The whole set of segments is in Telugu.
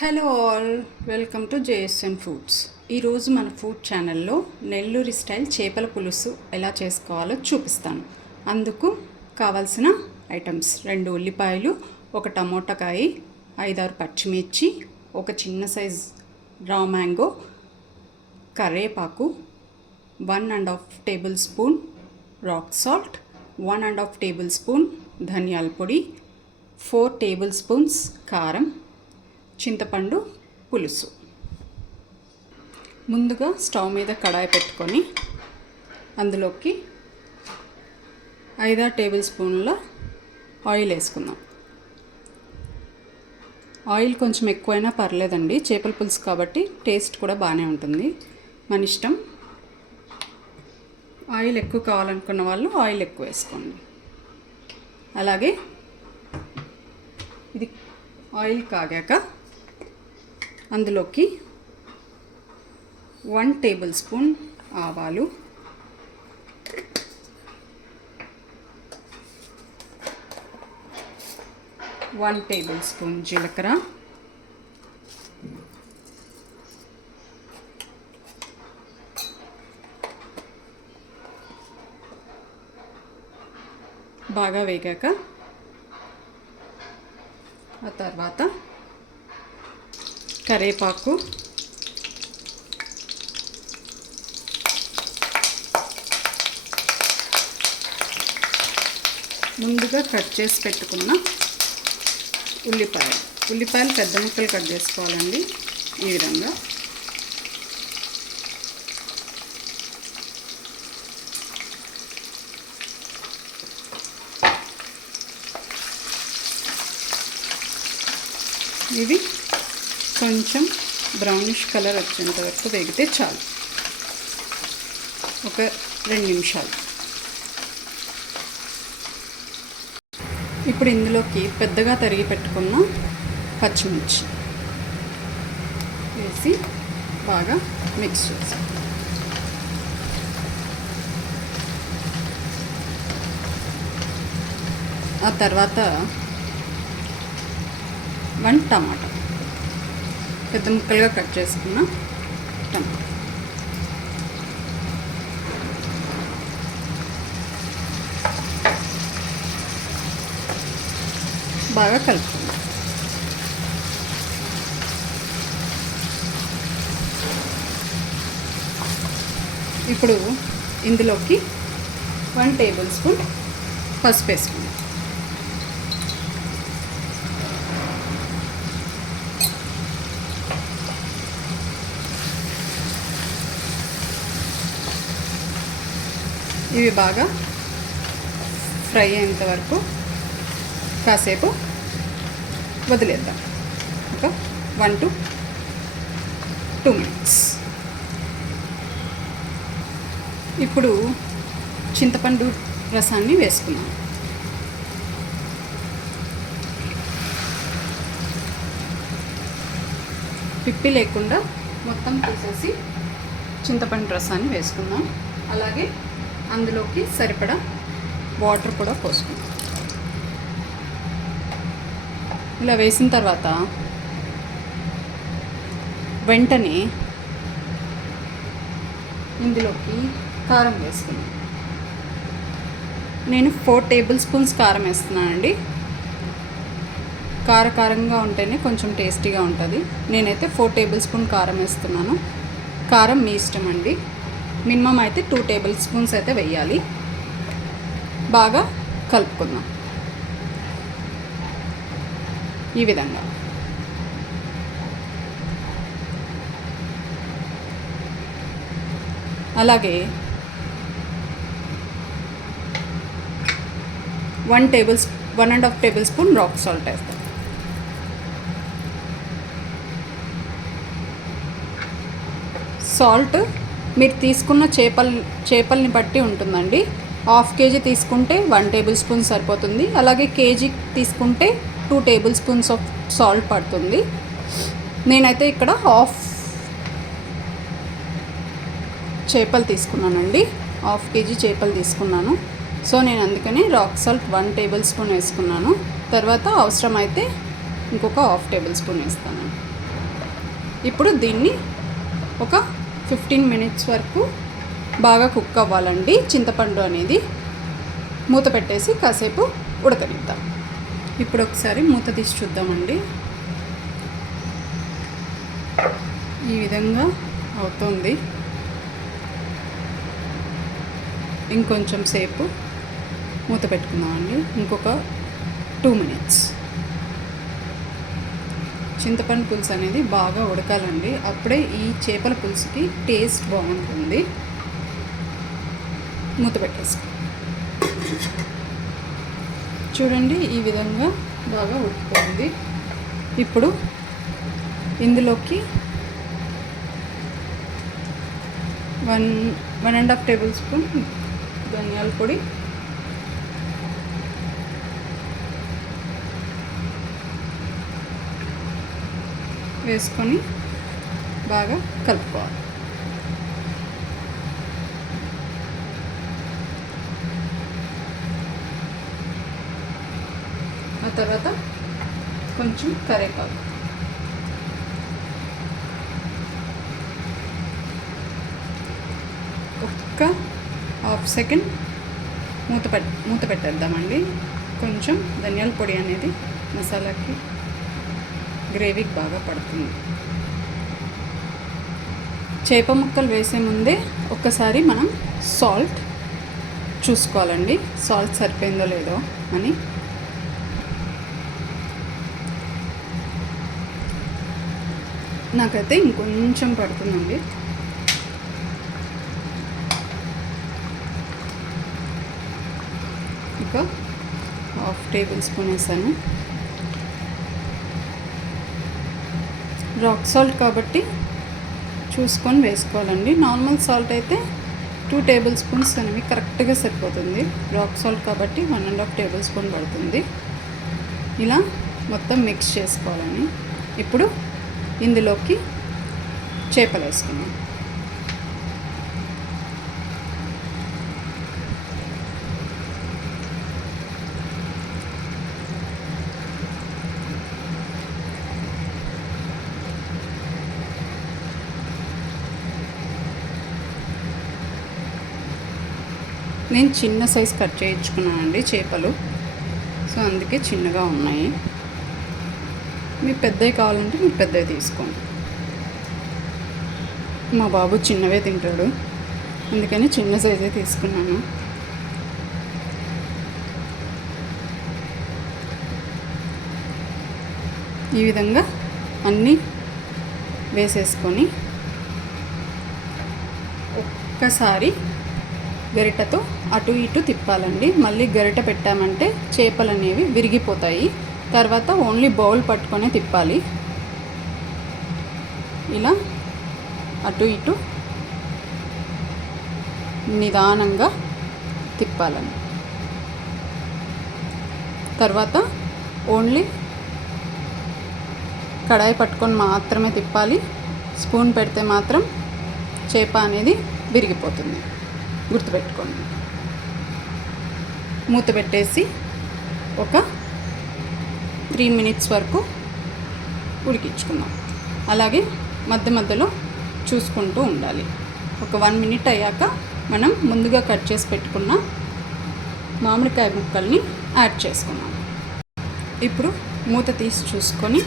Hello all, welcome to JSN foods. ఈరోజు మన ఫుడ్ ఛానల్లో నెల్లూరి స్టైల్ చేపల పులుసు ఎలా చేసుకోవాలో చూపిస్తాను. అందుకు కావాల్సిన ఐటమ్స్: 2 ఉల్లిపాయలు, 1 టమోటాకాయ, 5-6 పచ్చిమిర్చి, ఒక చిన్న సైజ్ రా మ్యాంగో, కరివేపాకు, 1.5 table spoon rock salt, 1.5 table spoon ధనియాల పొడి, 4 టేబుల్ స్పూన్స్ కారం, చింతపండు పులుసు. ముందుగా స్టవ్ మీద కడాయి పెట్టుకొని అందులోకి 5-6 టేబుల్ స్పూన్ల ఆయిల్ వేసుకుందాం. ఆయిల్ కొంచెం ఎక్కువైనా పర్లేదండి, చేపల పులుసు కాబట్టి టేస్ట్ కూడా బాగానే ఉంటుంది, మన ఇష్టం. ఆయిల్ ఎక్కువ కావాలనుకున్న వాళ్ళు ఆయిల్ ఎక్కువ వేసుకోండి. అలాగే ఇది ఆయిల్ కాగాక అందులోకి 1 టేబుల్ స్పూన్ ఆవాలు, 1 టేబుల్ స్పూన్ జీలకర్ర, బాగా వేగాక ఆ తర్వాత కరివేపాకు, ముందుగా కట్ చేసి పెట్టుకున్న ఉల్లిపాయలు పెద్ద ముక్కలు కట్ చేసుకోవాలండి. ఈ విధంగా ఇవి కొంచెం బ్రౌనిష్ కలర్ వచ్చేంత వరకు వేగితే చాలు, ఒక 2 నిమిషాలు. ఇప్పుడు ఇందులోకి పెద్దగా తరిగి పెట్టుకున్న పచ్చిమిర్చి వేసి బాగా మిక్స్ చేసి, ఆ తర్వాత 1 టమాటా, పెద్ద ముక్కలుగా కట్ చేసుకున్న టమాటా, బాగా కలుపుకుందాం. ఇప్పుడు ఇందులోకి 1 టేబుల్ స్పూన్ పసుపు వేసుకుందాం. ఇవి బాగా ఫ్రై అయ్యేంత వరకు కాసేపు వదిలేద్దాం, ఒక 1 to 2 మినిట్స్. ఇప్పుడు చింతపండు రసాన్ని వేసుకున్నాం. పిప్పి లేకుండా మొత్తం తీసేసి చింతపండు రసాన్ని వేసుకుందాం. అలాగే అందులోకి సరిపడా వాటర్ కూడా పోసుకుందాం. ఇలా వేసిన తర్వాత వెంటనే ఇందులోకి కారం వేసుకుందాం. నేను 4 టేబుల్ స్పూన్స్ కారం వేస్తున్నానండి. కారంగా ఉంటేనే కొంచెం టేస్టీగా ఉంటుంది. నేనైతే 4 టేబుల్ స్పూన్ కారం వేస్తున్నాను. కారం మీ ఇష్టం అండి, మినిమం అయితే 2 టేబుల్ స్పూన్స్ అయితే వేయాలి. బాగా కలుపుకుందాం ఈ విధంగా. అలాగే 1.5 టేబుల్ స్పూన్ రాక్ సాల్ట్ వేస్తాం. సాల్ట్ మీరు తీసుకున్న చేపల్ని బట్టి ఉంటుందండి. 1/2 కేజీ తీసుకుంటే 1 టేబుల్ స్పూన్ సరిపోతుంది. అలాగే కేజీ తీసుకుంటే 2 టేబుల్ స్పూన్స్ ఆఫ్ సాల్ట్ పడుతుంది. నేనైతే ఇక్కడ 1/2 చేపలు తీసుకున్నానండి, 1/2 కేజీ చేపలు తీసుకున్నాను. సో నేను అందుకని రాక్ సాల్ట్ 1 టేబుల్ స్పూన్ వేసుకున్నాను. తర్వాత అవసరమైతే ఇంకొక 1/2 టేబుల్ స్పూన్ వేస్తాను. ఇప్పుడు దీన్ని ఒక 15 మినిట్స్ వరకు బాగా కుక్ అవ్వాలండి. చింతపండు అనేది మూత పెట్టేసి కాసేపు ఉడకనిద్దాం. ఇప్పుడు ఒకసారి మూత తీసి చూద్దామండి. ఈ విధంగా అవుతుంది. ఇంకొంచెం సేపు మూత పెట్టుకుందామండి. ఇంకొక 2 మినిట్స్. చింతపండు పులుసు అనేది బాగా ఉడకాలండి. అప్పుడే ఈ చేపల పులుసుకి టేస్ట్ బాగుంటుంది. మూత పెట్టేసుకో. చూడండి, ఈ విధంగా బాగా ఉడికిపోయింది. ఇప్పుడు ఇందులోకి 1.5 టేబుల్ స్పూన్ ధనియాల పొడి, వేసుకొని బాగా కలుపుకోవాలి. ఆ తర్వాత కొంచెం కరివేపాకు, ఒక్క హాఫ్ సెకండ్ మూత పెట్టేద్దామండి. కొంచెం ధనియాల పొడి అనేది మసాలాకి, గ్రేవీకి బాగా పడుతుంది. చేప ముక్కలు వేసే ముందే ఒక్కసారి మనం సాల్ట్ చూసుకోవాలండి. సాల్ట్ సరిపోయిందో లేదో అని. నాకైతే ఇంకొంచెం పడుతుందండి. ఒక హాఫ్ టేబుల్ స్పూన్ వేసాను. రాక్ సాల్ట్ కాబట్టి చూసుకొని వేసుకోవాలండి. నార్మల్ సాల్ట్ అయితే 2 టేబుల్ స్పూన్స్ అనేవి కరెక్ట్గా సరిపోతుంది. రాక్ సాల్ట్ కాబట్టి 1.5 టేబుల్ స్పూన్ పడుతుంది. ఇలా మొత్తం మిక్స్ చేసుకోవాలని. ఇప్పుడు ఇందులోకి చేపలు వేసుకున్నాం. నేను చిన్న సైజ్ కట్ చేయించుకున్నానండి చేపలు, సో అందుకే చిన్నగా ఉన్నాయి. మీకు పెద్దవి కావాలంటే మీరు పెద్దవి తీసుకోండి. మా బాబు చిన్నవే తింటాడు, అందుకని చిన్న సైజే తీసుకున్నాను. ఈ విధంగా అన్నీ వేసేసుకొని ఒక్కసారి గరిటతో అటు ఇటు తిప్పాలండి. మళ్ళీ గరిట పెట్టామంటే చేపలు అనేవి విరిగిపోతాయి. తర్వాత ఓన్లీ బౌల్ పట్టుకొనే తిప్పాలి. ఇలా అటు ఇటు నిదానంగా తిప్పాలని. తర్వాత ఓన్లీ కడాయి పట్టుకొని మాత్రమే తిప్పాలి. స్పూన్ పెడితే మాత్రం చేప అనేది విరిగిపోతుంది, గుర్తుపెట్టుకోండి. మూత పెట్టేసి ఒక 3 మినిట్స్ వరకు ఉడికించుకుందాం. అలాగే మధ్య మధ్యలో చూసుకుంటూ ఉండాలి. ఒక 1 మినిట్ అయ్యాక మనం ముందుగా కట్ చేసి పెట్టుకున్న మామిడికాయ ముక్కల్ని యాడ్ చేసుకున్నాం. ఇప్పుడు మూత తీసి చూసుకొని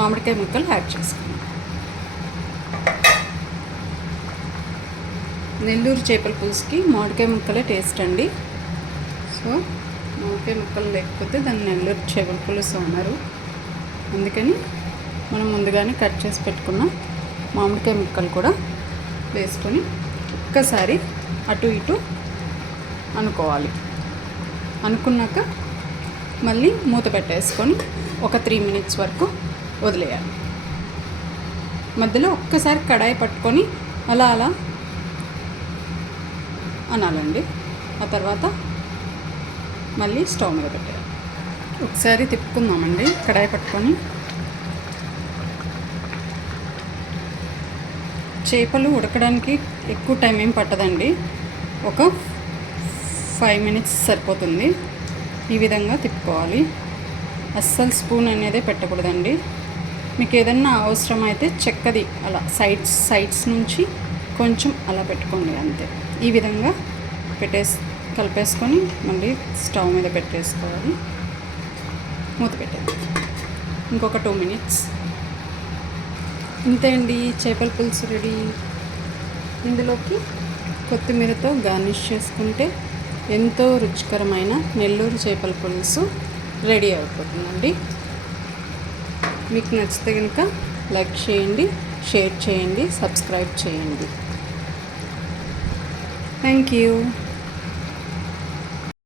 మామిడికాయ ముక్కలు యాడ్ చేసుకున్నాం. నెల్లూరు చేపల పులుసుకి మామిడికాయ ముక్కలే టేస్ట్ అండి. సో మామిడికాయ ముక్కలు లేకపోతే దాన్ని నెల్లూరు చేపల పులుసు అన్నారు. అందుకని మనం ముందుగానే కట్ చేసి పెట్టుకున్న మామిడికాయ ముక్కలు కూడా వేసుకొని ఒక్కసారి అటు ఇటు అనుకోవాలి. అనుకున్నాక మళ్ళీ మూత పెట్టేసుకొని ఒక 3 మినిట్స్ వరకు వదిలేయాలి. మధ్యలో ఒక్కసారి కడాయి పట్టుకొని అలా అలా అనాలండి. ఆ తర్వాత మళ్ళీ స్టవ్ మీద పెట్టాలి. ఒకసారి తిప్పుకుందామండి కడాయి పట్టుకొని. చేపలు ఉడకడానికి ఎక్కువ టైం ఏం పట్టదండి, ఒక 5 మినిట్స్ సరిపోతుంది. ఈ విధంగా తిప్పుకోవాలి. అస్సలు స్పూన్ అనేదే పెట్టకూడదండి. మీకు ఏదన్నా అవసరమైతే చెక్కది అలా సైడ్స్ నుంచి కొంచెం అలా పెట్టుకోండి అంతే. ఈ విధంగా కలిపేసుకొని మళ్ళీ స్టవ్ మీద పెట్టేసుకోవాలి. మూత పెట్టేది ఇంకొక 2 minutes. ఇంతే అండి, చేపల పులుసు రెడీ. ఇందులోకి కొత్తిమీరతో గార్నిష్ చేసుకుంటే ఎంతో రుచికరమైన నెల్లూరు చేపల పులుసు రెడీ అయిపోతుందండి. మీకు నచ్చితే కనుక లైక్ చేయండి, షేర్ చేయండి, సబ్స్క్రైబ్ చేయండి. Thank you.